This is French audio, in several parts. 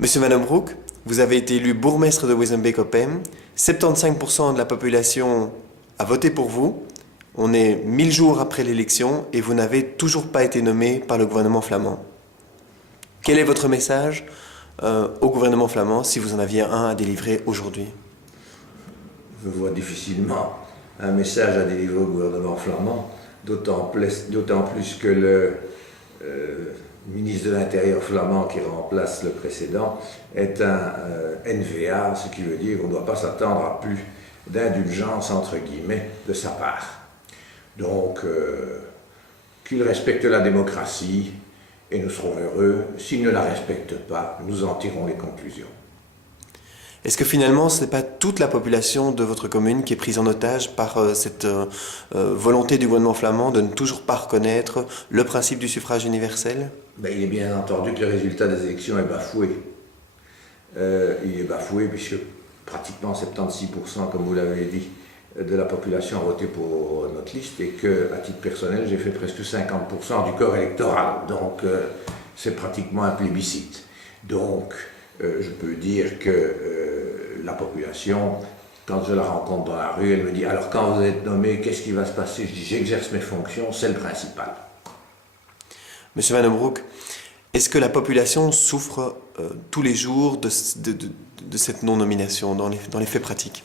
Monsieur Van den Broek, vous avez été élu bourgmestre de Wezenbeek-Oppem. 75% de la population a voté pour vous. On est 1000 jours après l'élection et vous n'avez toujours pas été nommé par le gouvernement flamand. Quel est votre message au gouvernement flamand si vous en aviez un à délivrer aujourd'hui? Je vois difficilement un message à délivrer au gouvernement flamand, d'autant plus que le ministre de l'Intérieur flamand qui remplace le précédent est un NVA, ce qui veut dire qu'on ne doit pas s'attendre à plus d'indulgence entre guillemets de sa part. Donc qu'il respecte la démocratie et nous serons heureux. S'il ne la respecte pas, nous en tirons les conclusions. Est-ce que finalement, ce n'est pas toute la population de votre commune qui est prise en otage par cette volonté du gouvernement flamand de ne toujours pas reconnaître le principe du suffrage universel? Il est bien entendu que le résultat des élections est bafoué. Il est bafoué puisque pratiquement 76%, comme vous l'avez dit, de la population a voté pour notre liste et qu'à titre personnel, j'ai fait presque 50% du corps électoral. Donc, c'est pratiquement un plébiscite. Donc, je peux dire que la population, quand je la rencontre dans la rue, elle me dit « Alors quand vous êtes nommé, qu'est-ce qui va se passer ?» Je dis « J'exerce mes fonctions, c'est le principal. » Monsieur Van den Broek, est-ce que la population souffre tous les jours de cette non-nomination dans les faits pratiques?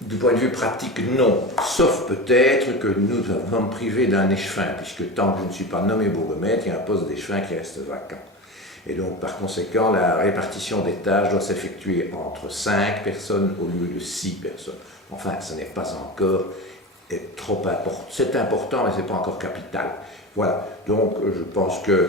Du point de vue pratique, non. Sauf peut-être que nous avons privé d'un échevin, puisque tant que je ne suis pas nommé bourgmestre, il y a un poste d'échevin qui reste vacant. Et donc, par conséquent, la répartition des tâches doit s'effectuer entre 5 personnes au lieu de 6 personnes. Enfin, ce n'est pas encore trop important. C'est important, mais ce n'est pas encore capital. Voilà. Donc, je pense que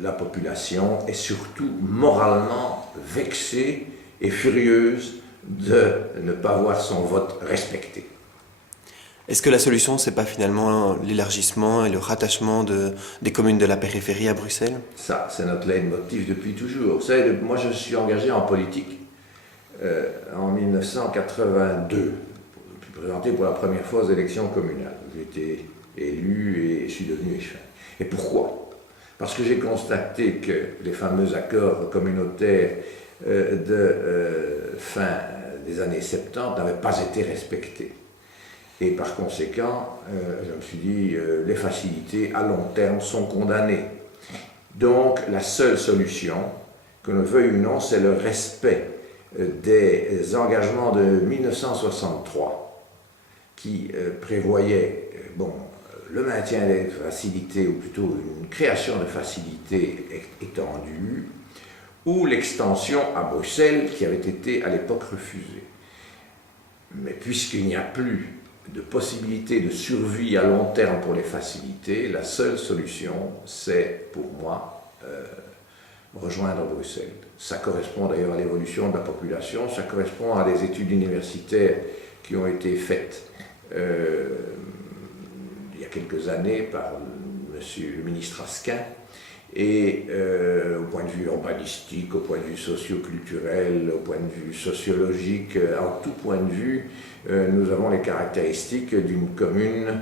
la population est surtout moralement vexée et furieuse de ne pas voir son vote respecté. Est-ce que la solution, c'est pas finalement l'élargissement et le rattachement des communes de la périphérie à Bruxelles? Ça, c'est notre leitmotiv depuis toujours. Vous savez, moi je me suis engagé en politique en 1982. Je me suis présenté pour la première fois aux élections communales. J'ai été élu et je suis devenu échevin. Et pourquoi? Parce que j'ai constaté que les fameux accords communautaires de fin des années 70 n'avaient pas été respectés. Et par conséquent, je me suis dit, les facilités à long terme sont condamnées. Donc la seule solution, que l'on veuille ou non, c'est le respect des engagements de 1963 qui prévoyaient le maintien des facilités, ou plutôt une création de facilités étendues, ou l'extension à Bruxelles qui avait été à l'époque refusée. Mais puisqu'il n'y a plus de possibilité de survie à long terme pour les facilités, la seule solution, c'est pour moi rejoindre Bruxelles. Ça correspond d'ailleurs à l'évolution de la population, ça correspond à des études universitaires qui ont été faites il y a quelques années par monsieur le ministre Asquin, et au point de vue urbanistique, au point de vue socio-culturel, au point de vue sociologique, en tout point de vue, nous avons les caractéristiques d'une commune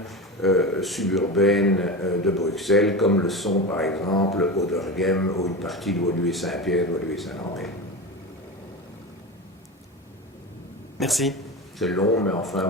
suburbaine de Bruxelles, comme le sont par exemple Oderghem ou une partie de Woluwe-Saint-Pierre, Woluwe-Saint-Lambert. Merci. C'est long, mais enfin...